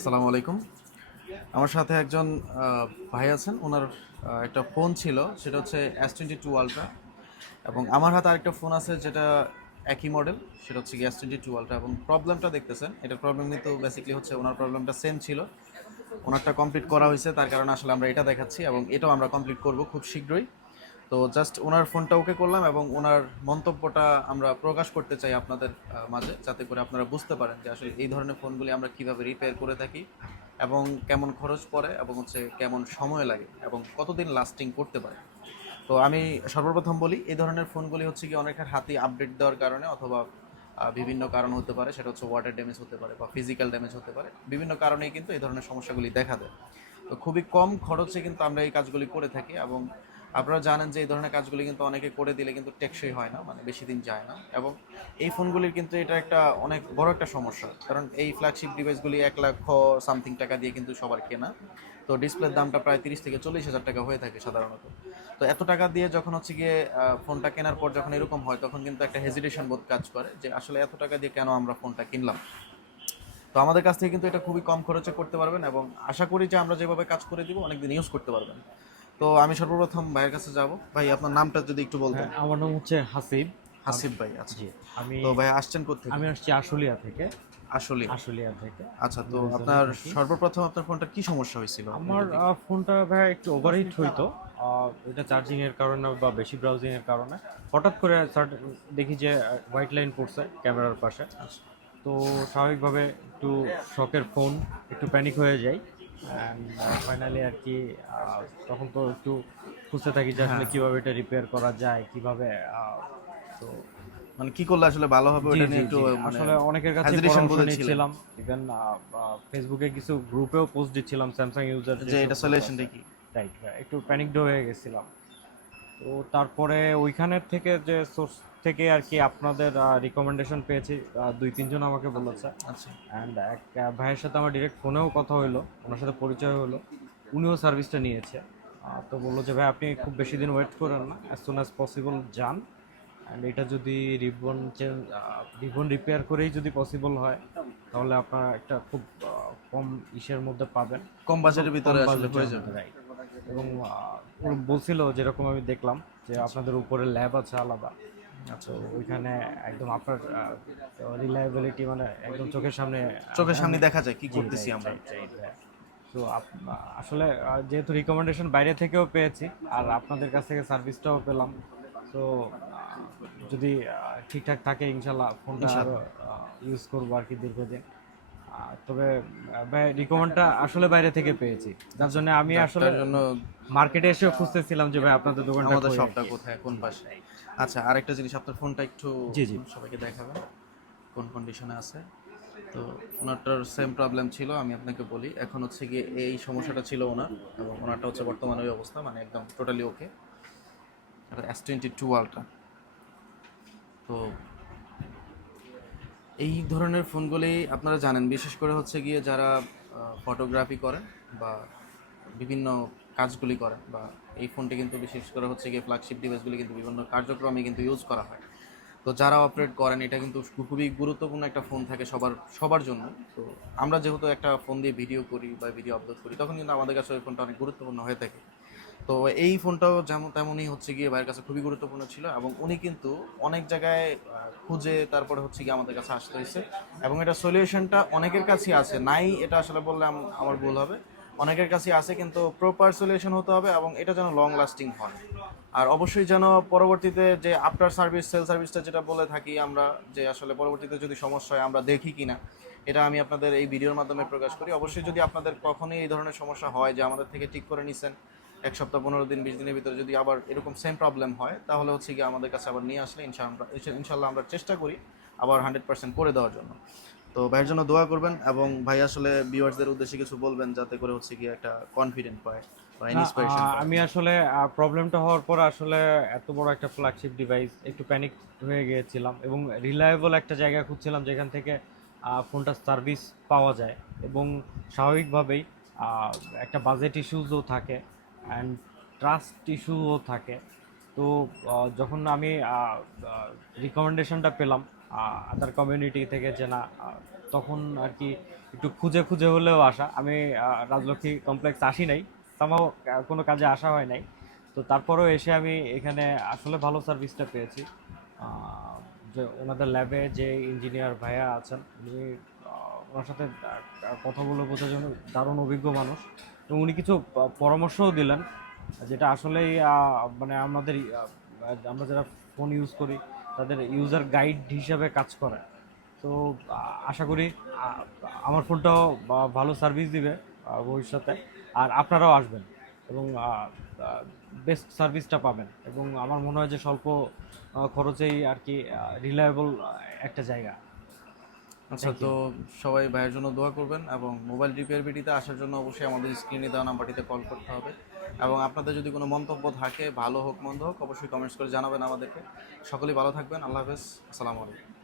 আসসালামু আলাইকুম। আমার সাথে একজন ভাই আছেন। ওনার একটা ফোন ছিল, সেটা হচ্ছে S22 আলট্রা, এবং আমার হাতে আরেকটা ফোন আছে যেটা একই মডেল, সেটা হচ্ছে কি S22 আলট্রা। এবং প্রবলেমটা দেখতেছেন, এটার প্রবলেম কিন্তু বেসিক্যালি হচ্ছে ওনার প্রবলেমটা সেম ছিল। ওনারটা কমপ্লিট করা হয়েছে, তার কারণে আসলে আমরা এটা দেখাচ্ছি এবং এটাও আমরা কমপ্লিট করব খুব শীঘ্রই। তো জাস্ট ওনার ফোনটা ওকে করলাম এবং ওনার মন্তব্যটা আমরা প্রকাশ করতে চাই আপনাদের মাঝে, যাতে করে আপনারা বুঝতে পারেন যে আসলে এই ধরনের ফোনগুলি আমরা কিভাবে রিপেয়ার করে থাকি এবং কেমন খরচ পড়ে এবং হচ্ছে কেমন সময় লাগে এবং কতদিন লাস্টিং করতে পারে। তো আমি সর্বপ্রথম বলি, এই ধরনের ফোনগুলি হচ্ছে কি অনেকের হাতে আপডেট দেওয়ার কারণে অথবা বিভিন্ন কারণ হতে পারে, সেটা হচ্ছে ওয়াটার ড্যামেজ হতে পারে বা ফিজিক্যাল ড্যামেজ হতে পারে, বিভিন্ন কারণেই কিন্তু এই ধরনের সমস্যাগুলি দেখা দেয়। তো খুবই কম খরচে কিন্তু আমরা এই কাজগুলি করে থাকি এবং আপনারা জানেন যে এই ধরনের কাজগুলি কিন্তু অনেকে করে দিলে কিন্তু টেকসই হয় না, মানে বেশি দিন যায় না। এবং এই ফোনগুলির কিন্তু এটা একটা অনেক বড় একটা সমস্যা, কারণ এই ফ্ল্যাগশিপ ডিভাইসগুলি 1 লাখ সামথিং টাকা দিয়ে কিন্তু সবার কেনা। তো ডিসপ্লের দামটা প্রায় 30 থেকে 40 হাজার টাকা হয়ে থাকে সাধারণত। তো এত টাকা দিয়ে যখন হচ্ছে গিয়ে ফোনটা কেনার পর যখন এরকম হয়, তখন কিন্তু একটা হেজিটেশন বোধ কাজ করে যে আসলে এত টাকা দিয়ে কেন আমরা ফোনটা কিনলাম। তো আমাদের কাছ থেকে কিন্তু এটা খুবই কম খরচে করতে পারবেন এবং আশা করি যে আমরা যেভাবে কাজ করে দিব অনেকদিন ইউজ করতে পারবেন। তো আমি সর্বপ্রথম ভাইয়ের কাছে যাব। ভাই, আপনার নামটা যদি একটু বলতেন। হ্যাঁ, আমার নাম হচ্ছে হাসিব। হাসিব ভাই, আচ্ছা। জি, আমি তো ভাই আসছেন কোত্থেকে? আমি আসছি আশুলিয়া থেকে। আসলে আশুলিয়া থেকে আচ্ছা, আমি তো রিজনে আপনার থাকি। সর্বপ্রথম আপনার ফোনটা কি সমস্যা হয়েছিল আপনি আমার যদি। ফোনটা ভাই একটু ওভারহিট হইতো। এটা চার্জিং এর কারণে বা বেশি ব্রাউজিং এর কারণে হঠাৎ করে দেখি যে হোয়াইট লাইন পড়ছে ক্যামেরার পাশে। আচ্ছা। তো স্বাভাবিকভাবে একটু শখের ফোন, একটু প্যানিক হয়ে যাই। অ্যান্ড ফাইনালি আর কি তখন তো একটু খুঁজতে থাকি যে আসলে হ্যাঁ, কীভাবে এটা রিপেয়ার করা যায়, কীভাবে তো মানে কি করলে আসলে ভালো হবে জি, ওটা জি, নিয়ে একটু জি। মানে আসলে অনেকের কাছে হেজিটেশন পরামর্শ বুঝেছিলেন নিচ্ছিলাম। ইভেন ফেসবুকে কিছু গ্রুপেও পোস্ট দিচ্ছিলাম, স্যামসাং ইউজার যে যেসব এটা গ্রুপ সলিউশনটা আছে। কি। রাইট, একটু প্যানিকড হয়ে গেছিলাম। তো তারপরে ওইখানের থেকে যে সোর্স থেকে আর কি আপনাদের রিকমেন্ডেশন পেয়েছি, 2-3 জন আমাকে বলেছে। আচ্ছা। অ্যান্ড এক ভাইয়ের সাথে আমার ডিরেক্ট ফোনেও কথা হলো, ওনার সাথে পরিচয় হলো। উনিও সার্ভিসটা নিয়েছে। তো বললো যে ভাই আপনি খুব বেশি দিন ওয়েট করেন না, অ্যাজ সুন অ্যাজ পসিবল যান। অ্যান্ড এটা যদি রিবন রিপেয়ার করেই যদি পসিবল হয়, তাহলে আপনারা একটা খুব কম ইসের মধ্যে পাবেন, কম এবং বাজেটের কম ভিতরে আসলে বাজেটের হয়ে যাবে। মধ্যে, রাইট। এবং ও বলছিল যেরকম আমি দেখলাম যে আপনাদের উপরে ল্যাব আছে আলাদা। আচ্ছা। তো ওইখানে একদম আপনার রিলায়েবিলিটি মানে একদম চোখের সামনে। চোখের সামনে দেখা যায় কি জি, করতেছি রাইট, আমরা। Right, right. তো আসলে যেহেতু রিকমেন্ডেশন বাইরে থেকেও পেয়েছি আর আপনাদের কাছ থেকে সার্ভিসটাও পেলাম, তো যদি ঠিকঠাক থাকে ইনশাল্লাহ ফোনটা আরও ইনশাআল্লাহ। ইউজ করবো আর কি দীর্ঘদিন। তবে ভাই রিকমেন্ডটা আসলে বাইরে থেকে পেয়েছি, যার আচ্ছা, জন্য আমি যাক, আসলে তার জন্য মার্কেটে এসেও খুঁজতেছিলাম যে ভাই আপনাদের দোকানটা আমাদের কই আর শপটা কি। কোথায়, কোন জি, পাশে। রাইট। আচ্ছা, আরেকটা জিনিস, আপনার ফোনটা একটু জি, জি। সবাইকে দেখাবেন কোন কন্ডিশনে আছে। তো ওনারটার সেম প্রবলেম ছিল, আমি আপনাকে বলি। এখন হচ্ছে গিয়ে এই সমস্যাটা ছিল ওনার, এবং ওনারটা হচ্ছে বর্তমানে ওই অবস্থা, মানে একদম টোটালি ওকে। এটা S22 আলট্রা। তো এই ধরনের ফোনগুলি আপনারা জানেন, বিশেষ করে হচ্ছে গিয়ে যারা ফটোগ্রাফি করেন বা বিভিন্ন কাজগুলি করেন, বা এই ফোনটি কিন্তু বিশেষ করে হচ্ছে গিয়ে ফ্ল্যাগশিপ ডিভাইসগুলি কিন্তু বিভিন্ন কার্যক্রমে কিন্তু ইউজ করা হয়। তো যারা অপারেট করেন, এটা কিন্তু খুবই গুরুত্বপূর্ণ একটা ফোন থাকে সবার সবার জন্য। তো আমরা যেহেতু একটা ফোন দিয়ে ভিডিও করি বা ভিডিও আপলোড করি, তখন কিন্তু আমাদের কাছে ওই ফোনটা অনেক গুরুত্বপূর্ণ হয়ে থাকে। তো এই ফোনটাও যেমন তেমনই হচ্ছে গিয়ে ভাইয়ের কাছে খুবই গুরুত্বপূর্ণ ছিল, এবং উনি কিন্তু অনেক জায়গায় খুঁজে তারপরে হচ্ছে গিয়ে আমাদের কাছে আসতে হয়েছে। এবং এটা সলিউশনটা অনেকের কাছেই আছে, নাই এটা আসলে বললে আমার ভুল হবে। অনেকের কাছেই আছে, কিন্তু প্রপার সলিউশন হতে হবে এবং এটা যেন লং লাস্টিং হয়। আর অবশ্যই যেন পরবর্তীতে যে আফটার সার্ভিস সেল সার্ভিসটা যেটা বলে থাকি আমরা, যে আসলে পরবর্তীতে যদি সমস্যা হয় আমরা দেখি কিনা, এটা আমি আপনাদের এই ভিডিওর মাধ্যমে প্রকাশ করি। অবশ্যই যদি আপনাদের কখনোই এই ধরনের সমস্যা হয় যে আমাদের থেকে ঠিক করে নিছেন, 1 সপ্তাহ 15 দিন 20 দিনের ভিতরে যদি আবার এরকম সেম প্রবলেম হয়, তাহলে হচ্ছে কি আমাদের কাছে আবার নিয়ে আসলে ইনশাল্লাহ আমরা চেষ্টা করি আবার 100% করে দেওয়ার জন্য। তো ভাইয়ের জন্য দোয়া করবেন, এবং ভাই আসলে ভিউয়ার্সদের উদ্দেশ্যে কিছু বলবেন, যাতে করে হচ্ছে কি একটা কনফিডেন্ট পায় বা না, ইন্সপিরেশন পায়। আমি আসলে প্রবলেমটা হওয়ার পর আসলে এত বড় একটা ফ্ল্যাগশিপ ডিভাইস একটু প্যানিক হয়ে গিয়েছিলাম, এবং রিলায়েবল একটা জায়গা খুঁজছিলাম যেখান থেকে ফোনটার সার্ভিস পাওয়া যায়, এবং স্বাভাবিকভাবেই আহ, একটা বাজেট ইস্যুসও থাকে অ্যান্ড ট্রাস্ট ইস্যুও থাকে। তো যখন আমি রিকমেন্ডেশনটা পেলাম আদার কমিউনিটি থেকে যে না তখন আর কি একটু খুঁজে খুঁজে হলেও আসা। আমি রাজলক্ষ্মী কমপ্লেক্স আসি নাই, সামাও কোনো কাজে আসা হয় নাই। তো তারপরেও এসে আমি এখানে আসলে ভালো সার্ভিসটা পেয়েছি। আহ, যে ওনাদের ল্যাবে যে ইঞ্জিনিয়ার ভাইয়া আছেন, উনি ওনার সাথে কথা বলে বোঝার জন্য দারুণ অভিজ্ঞ মানুষ, এবং উনি কিছু পরামর্শও দিলেন, যেটা আসলেই মানে আমাদের আমরা যারা ফোন ইউজ করি তাদের ইউজার গাইড হিসাবে কাজ করে। তো আশা করি আহ, আমার ফোনটাও ভালো সার্ভিস দিবে ভবিষ্যতে, আর আপনারাও আসবেন এবং বেস্ট সার্ভিসটা পাবেন। এবং আমার মনে হয় যে স্বল্প খরচেই আর কি রিলায়েবল একটা জায়গা। আচ্ছা, থ্যাংক তো ইউ। সবাই ভাইয়ের জন্য দোয়া করবেন, এবং মোবাইল রিপেয়ার বিডিতে আসার জন্য অবশ্যই আমাদের স্ক্রিনে দেওয়া নাম্বারটিতে কল করতে হবে। এবং আপনাদের যদি কোনো মন্তব্য থাকে, ভালো হোক মন্দ হোক, অবশ্যই কমেন্টস করে জানাবেন আমাদেরকে। সকলেই ভালো থাকবেন। আল্লাহ হাফেজ। আসসালামু আলাইকুম।